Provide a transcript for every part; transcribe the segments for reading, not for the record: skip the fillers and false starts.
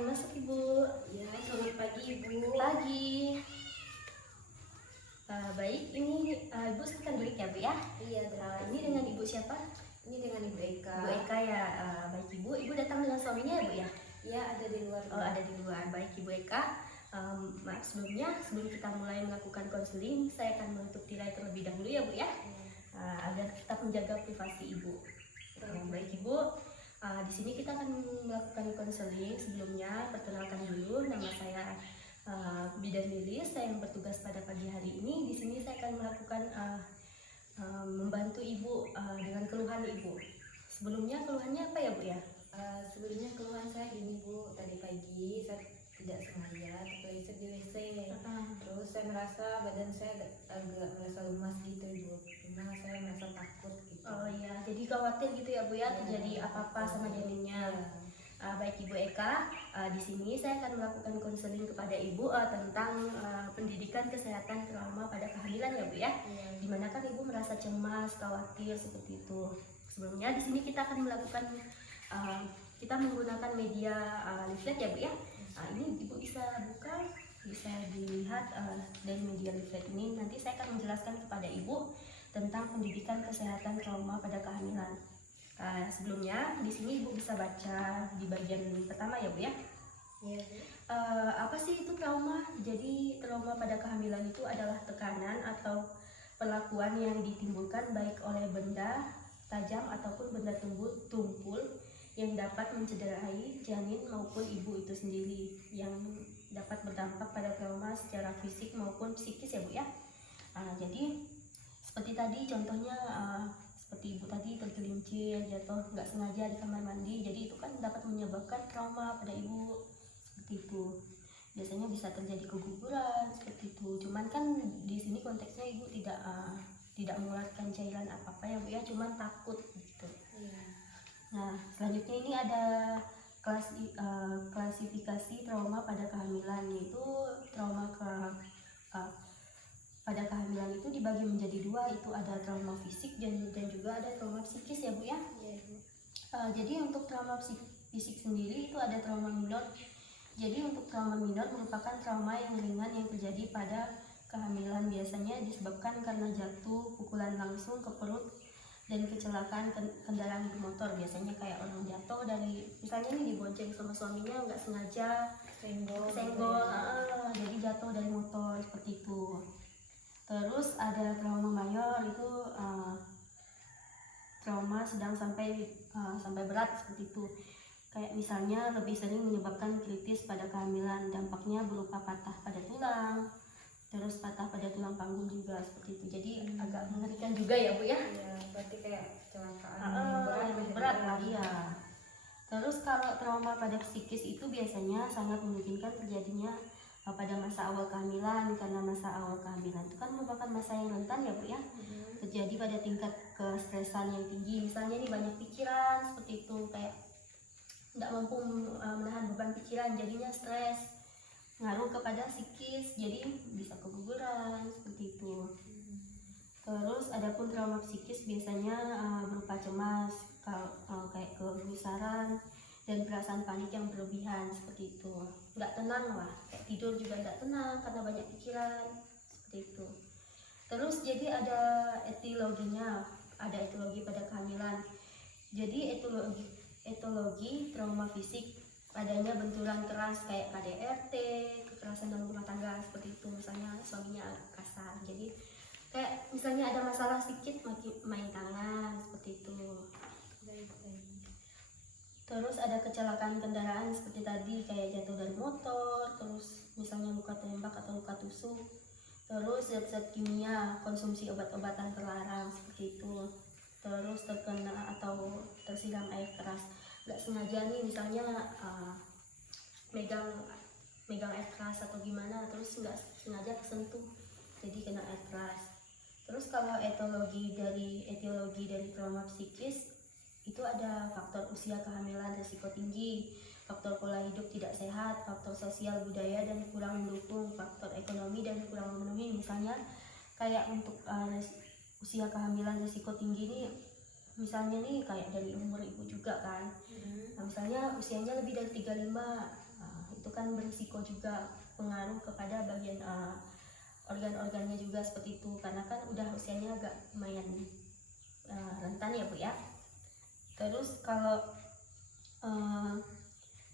Silakan masuk Ibu. Ya, selamat pagi Ibu. Pagi. Baik, ini Ibu silakan duduk ya Bu ya. Iya, terima kasih. Ini dengan Ibu siapa? Ini dengan Ibu Eka. Bu Eka ya. Baik Ibu, Ibu datang dengan suaminya ya Bu ya? Ya, ada di luar. Oh, ada di luar. Baik Ibu Eka. Maaf sebelum kita mulai melakukan konseling, saya akan menutup tirai terlebih dahulu ya Bu ya, agar tetap menjaga privasi Ibu. Baik Ibu, di sini kita akan melakukan konseling. Sebelumnya perkenalkan dulu, nama saya Bidan Lilis, saya yang bertugas pada pagi hari ini. Di sini saya akan melakukan membantu Ibu dengan keluhan Ibu. Sebelumnya keluhannya apa ya Bu ya? Sebelumnya keluhan saya gini Bu, tadi pagi saya tidak sengaja terpeleset di WC. Terus saya merasa badan saya agak merasa lemas gitu Ibu. Cuma saya merasa takut gitu. Oh iya, jadi khawatir gitu ya Bu ya, terjadi apa-apa sama janinnya. Baik Ibu Eka, di sini saya akan melakukan konseling kepada Ibu tentang pendidikan kesehatan trauma pada kehamilan ya Bu ya. Dimana kan Ibu merasa cemas, khawatir seperti itu. Sebelumnya di sini kita akan melakukan kita menggunakan media leaflet ya Bu ya. Ini Ibu bisa buka, bisa dilihat dari media leaflet ini. Nanti saya akan menjelaskan kepada Ibu tentang pendidikan kesehatan trauma pada kehamilan. Sebelumnya di sini Ibu bisa baca di bagian pertama ya Bu ya. Iya Bu. Apa sih itu trauma? Jadi trauma pada kehamilan itu adalah tekanan atau perlakuan yang ditimbulkan baik oleh benda tajam ataupun benda tumpul yang dapat mencederai janin maupun ibu itu sendiri, yang dapat berdampak pada trauma secara fisik maupun psikis ya Bu ya. Jadi seperti tadi contohnya, seperti Ibu tadi tergelincir, jatuh nggak sengaja di kamar mandi, jadi itu kan dapat menyebabkan trauma pada Ibu seperti itu. Biasanya bisa terjadi keguguran seperti itu. Cuman kan di sini konteksnya Ibu tidak mengeluarkan cairan apa-apa ya Bu ya, cuman takut gitu. Nah, selanjutnya ini ada klasifikasi trauma pada kehamilan, yaitu trauma pada kehamilan itu dibagi menjadi dua, itu ada trauma fisik dan juga ada trauma psikis ya Bu ya. Jadi untuk trauma fisik sendiri itu ada trauma minor. Jadi untuk trauma minor merupakan trauma yang ringan yang terjadi pada kehamilan, biasanya disebabkan karena jatuh, pukulan langsung ke perut, dan kecelakaan kendaraan bermotor. Biasanya kayak orang jatuh dari, misalnya nih dibonceng sama suaminya nggak sengaja, senggol, jadi jatuh dari motor seperti itu. Terus ada trauma mayor, itu trauma sedang sampai berat seperti itu. Kayak misalnya lebih sering menyebabkan kritis pada kehamilan, dampaknya berupa patah pada tulang, terus patah pada tulang panggung juga seperti itu. Jadi agak mengerikan juga ya Bu ya. Iya, berarti kayak kecelakaan berat lah ya. Terus kalau trauma pada psikis itu biasanya sangat memungkinkan terjadinya pada masa awal kehamilan, karena masa awal kehamilan itu kan merupakan masa yang rentan ya Bu ya. Terjadi pada tingkat kestresan yang tinggi. Misalnya nih banyak pikiran seperti itu, kayak tidak mampu menahan beban pikiran, jadinya stres, ngaruh kepada psikis, jadi bisa keguguran seperti itu. Terus adapun trauma psikis biasanya berupa cemas, kayak kegusaran dan perasaan panik yang berlebihan seperti itu. Nggak tenang lah, kayak tidur juga nggak tenang karena banyak pikiran seperti itu. Terus jadi ada etiologinya, ada etiologi pada kehamilan. Jadi etiologi trauma fisik, adanya benturan keras kayak KDRT, kekerasan dalam rumah tangga seperti itu. Misalnya suaminya kasar, jadi kayak misalnya ada masalah sedikit main tangan seperti itu. Terus ada kecelakaan kendaraan seperti tadi, kayak jatuh dari motor, terus misalnya luka tembak atau luka tusuk. Terus zat-zat kimia, konsumsi obat-obatan terlarang seperti itu. Terus terkena atau tersiram air keras, nggak sengaja nih misalnya megang air keras atau gimana, terus nggak sengaja kesentuh jadi kena air keras. Terus kalau etiologi dari trauma psikis itu ada faktor usia kehamilan risiko tinggi, faktor pola hidup tidak sehat, faktor sosial budaya dan kurang mendukung, faktor ekonomi dan kurang memenuhi. Misalnya kayak untuk usia kehamilan risiko tinggi nih, misalnya nih kayak dari umur ibu juga kan. Nah, misalnya usianya lebih dari 35, itu kan berisiko juga, pengaruh kepada bagian organ-organnya juga seperti itu, karena kan udah usianya agak lumayan rentan ya Bu ya. Terus kalau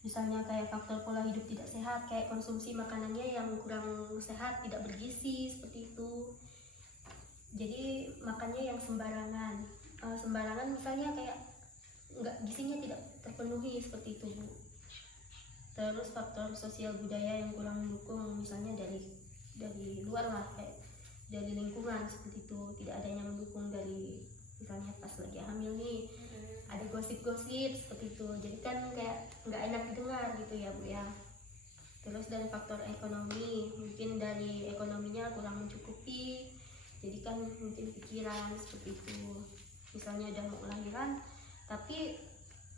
misalnya kayak faktor pola hidup tidak sehat, kayak konsumsi makanannya yang kurang sehat, tidak bergizi seperti itu. Jadi makannya yang sembarangan, misalnya kayak enggak, gizinya tidak terpenuhi seperti itu Bu. Terus faktor sosial budaya yang kurang mendukung, misalnya dari luar lah, kayak dari lingkungan seperti itu, tidak ada yang mendukung, dari misalnya pas lagi hamil nih ada gosip-gosip seperti itu, jadi kan kayak nggak enak didengar gitu ya Bu ya. Terus dari faktor ekonomi, mungkin dari ekonominya kurang mencukupi, jadi kan mungkin pikiran seperti itu, misalnya udah mau lahiran tapi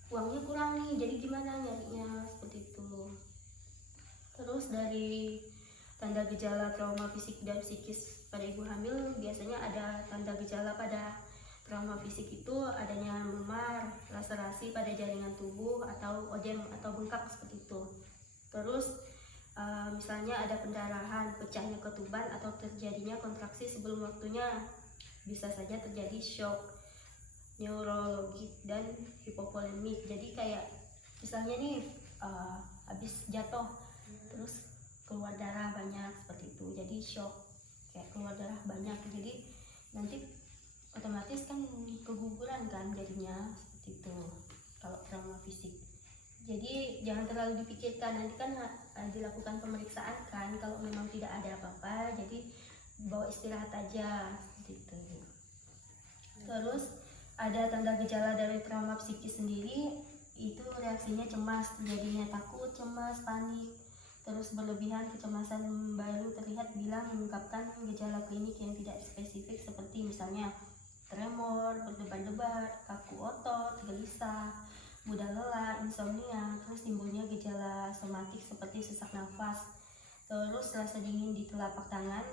uangnya kurang nih, jadi gimana nyarinya seperti itu. Terus dari tanda gejala trauma fisik dan psikis pada ibu hamil, biasanya ada tanda gejala pada trauma fisik itu adanya memar, laserasi pada jaringan tubuh atau odem atau bengkak seperti itu. Terus misalnya ada pendarahan, pecahnya ketuban atau terjadinya kontraksi sebelum waktunya, bisa saja terjadi shock neurologik dan hipovolemik. Jadi kayak misalnya nih habis jatuh terus keluar darah banyak seperti itu, jadi shock, kayak keluar darah banyak, jadi nanti otomatis kan keguguran kan jadinya seperti itu kalau trauma fisik. Jadi jangan terlalu dipikirkan, nanti kan dilakukan pemeriksaan kan, kalau memang tidak ada apa-apa jadi bawa istirahat aja seperti itu. Terus ada tanda gejala dari trauma psikis sendiri, itu reaksinya cemas, terjadinya takut, cemas, panik, terus berlebihan, kecemasan baru terlihat bila mengungkapkan gejala klinik yang tidak spesifik seperti misalnya tremor, berdebar-debar, kaku otot, gelisah, mudah lelah, insomnia. Terus timbulnya gejala somatik seperti sesak nafas, terus rasa dingin di telapak tangan,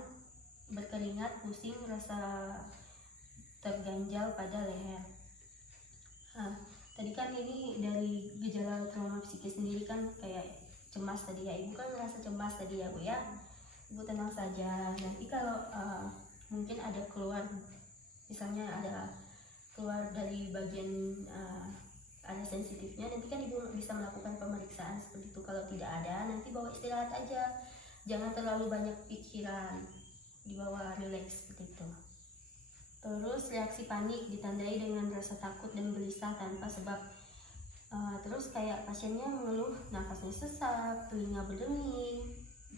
berkeringat, pusing, rasa terganjal pada leher. Nah, tadi kan ini dari gejala trauma psikis sendiri kan kayak cemas tadi ya, ibu kan merasa cemas tadi ya Bu ya. Ibu tenang saja, nanti kalau mungkin ada keluar, misalnya ada keluar dari bagian ada sensitifnya, nanti kan ibu bisa melakukan pemeriksaan seperti itu. Kalau tidak ada, nanti bawa istirahat aja, jangan terlalu banyak pikiran, dibawa relax seperti itu. Terus reaksi panik ditandai dengan rasa takut dan gelisah tanpa sebab. Terus kayak pasiennya mengeluh nafasnya sesak, telinga berdenging,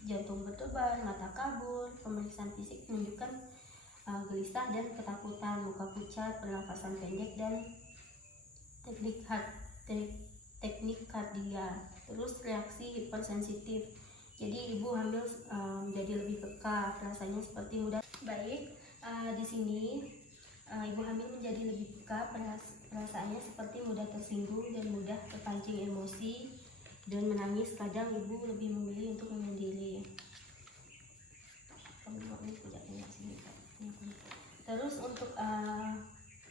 jantung berdebar, mata kabur. Pemeriksaan fisik menunjukkan gelisah dan ketakutan, muka pucat, pernafasan pendek, dan teknik kardia. Terus reaksi hipersensitif, jadi ibu hamil menjadi lebih peka, rasanya seperti mudah. Baik, di sini ibu hamil menjadi lebih peka, perasaannya seperti mudah tersinggung dan mudah terpancing emosi dan menangis. Kadang ibu lebih memilih untuk menyendiri. Terus untuk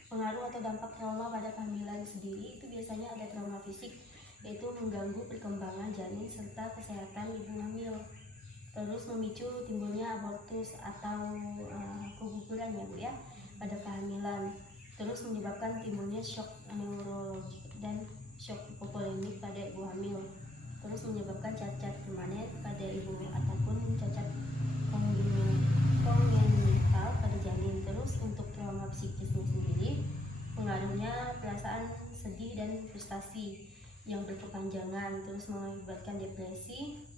pengaruh atau dampak trauma pada kehamilan sendiri, itu biasanya ada trauma fisik, yaitu mengganggu perkembangan janin serta kesehatan ibu hamil. Terus memicu timbulnya abortus atau keguguran ya Bu ya pada kehamilan. Terus menyebabkan timbulnya shock neurologik dan shock hipovolemik pada ibu hamil. Terus menyebabkan cacat permanen pada ibu ataupun cacat kongenital pada janin. Terus untuk trauma psikisnya sendiri, pengaruhnya perasaan sedih dan frustasi yang berkepanjangan, terus mengakibatkan depresi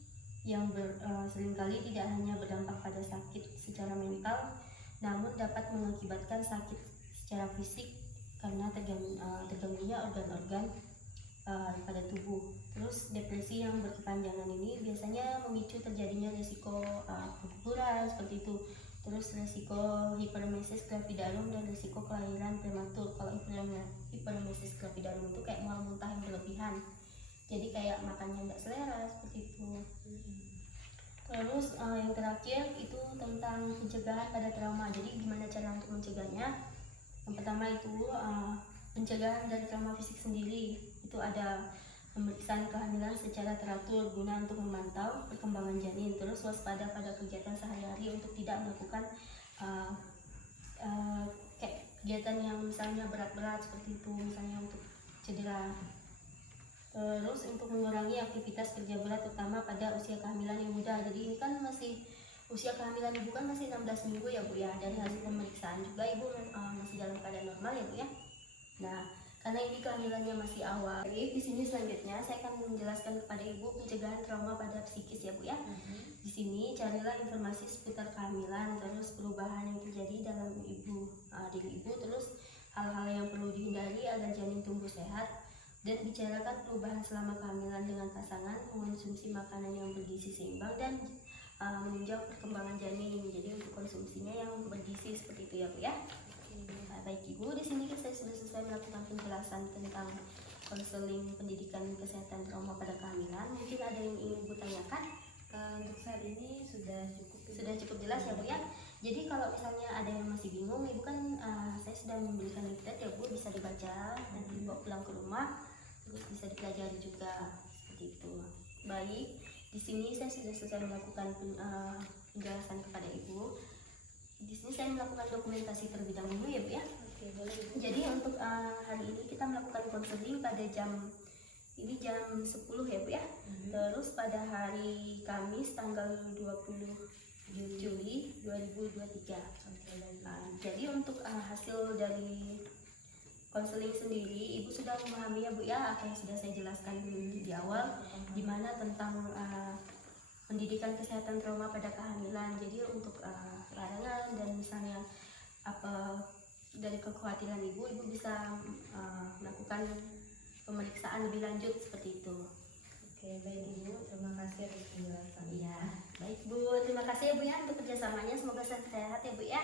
yang seringkali tidak hanya berdampak pada sakit secara mental, namun dapat mengakibatkan sakit secara fisik karena terganggunya organ-organ pada tubuh. Terus depresi yang berkepanjangan ini biasanya memicu terjadinya risiko keguguran seperti itu. Terus risiko hiperemesis gravidarum dan risiko kelahiran prematur. Kalau hiperemesis gravidarum itu kayak mual muntah yang berlebihan, jadi kayak makannya nggak selera seperti itu. Terus yang terakhir itu tentang pencegahan pada trauma. Jadi gimana cara untuk mencegahnya? Yang pertama itu pencegahan dari trauma fisik sendiri, itu ada pemeriksaan kehamilan secara teratur guna untuk memantau perkembangan janin. Terus waspada pada kegiatan sehari-hari untuk tidak melakukan kayak kegiatan yang misalnya berat-berat seperti itu, misalnya untuk cedera. Terus untuk mengurangi aktivitas kerja berat terutama pada usia kehamilan yang muda. Jadi ini kan masih usia kehamilan ibu kan masih 16 minggu ya Bu ya. Dari hasil pemeriksaan juga ibu masih dalam keadaan normal ya Bu ya. Nah, karena ini kehamilannya masih awal. Jadi di sini selanjutnya saya akan menjelaskan kepada ibu pencegahan trauma pada psikis ya Bu ya. Di sini carilah informasi seputar kehamilan, terus perubahan yang terjadi dalam diri ibu, terus hal-hal yang perlu dihindari agar janin tumbuh sehat, dan bicarakan perubahan selama kehamilan dengan pasangan, mengonsumsi makanan yang bergizi seimbang, dan meninjau perkembangan janin. Jadi untuk konsumsinya yang bergizi seperti itu ya Bu ya. Nah, baik Ibu, di sini saya sudah selesai melakukan penjelasan tentang konseling pendidikan kesehatan trauma pada kehamilan. Mungkin ada yang ingin Ibu tanyakan? Untuk saat ini sudah cukup. Sudah cukup jelas ya Bu ya. Jadi kalau misalnya ada yang masih bingung, Ibu kan saya sudah memberikan leaflet ya Bu, bisa dibaca nanti bawa pulang ke rumah, terus bisa dipelajari juga seperti itu. Baik, di sini saya sudah selesai melakukan penjelasan kepada Ibu. Di sini saya melakukan dokumentasi terlebih dahulu ya Bu ya. Oke, boleh. Jadi untuk hari ini kita melakukan konseling pada jam 10 ya Bu ya. Terus pada hari Kamis tanggal 20 Juli 2023. Jadi untuk hasil dari konseling sendiri, Ibu sudah memahami ya Bu ya apa yang sudah saya jelaskan di awal, di mana tentang pendidikan kesehatan trauma pada kehamilan. Jadi untuk larangan dan misalnya apa dari kekhawatiran Ibu bisa melakukan pemeriksaan lebih lanjut seperti itu. Oke, baik Ibu, terima kasih atas penjelasannya. Iya, baik Bu, terima kasih ya Bu ya untuk kerjasamanya. Semoga sehat ya Bu ya.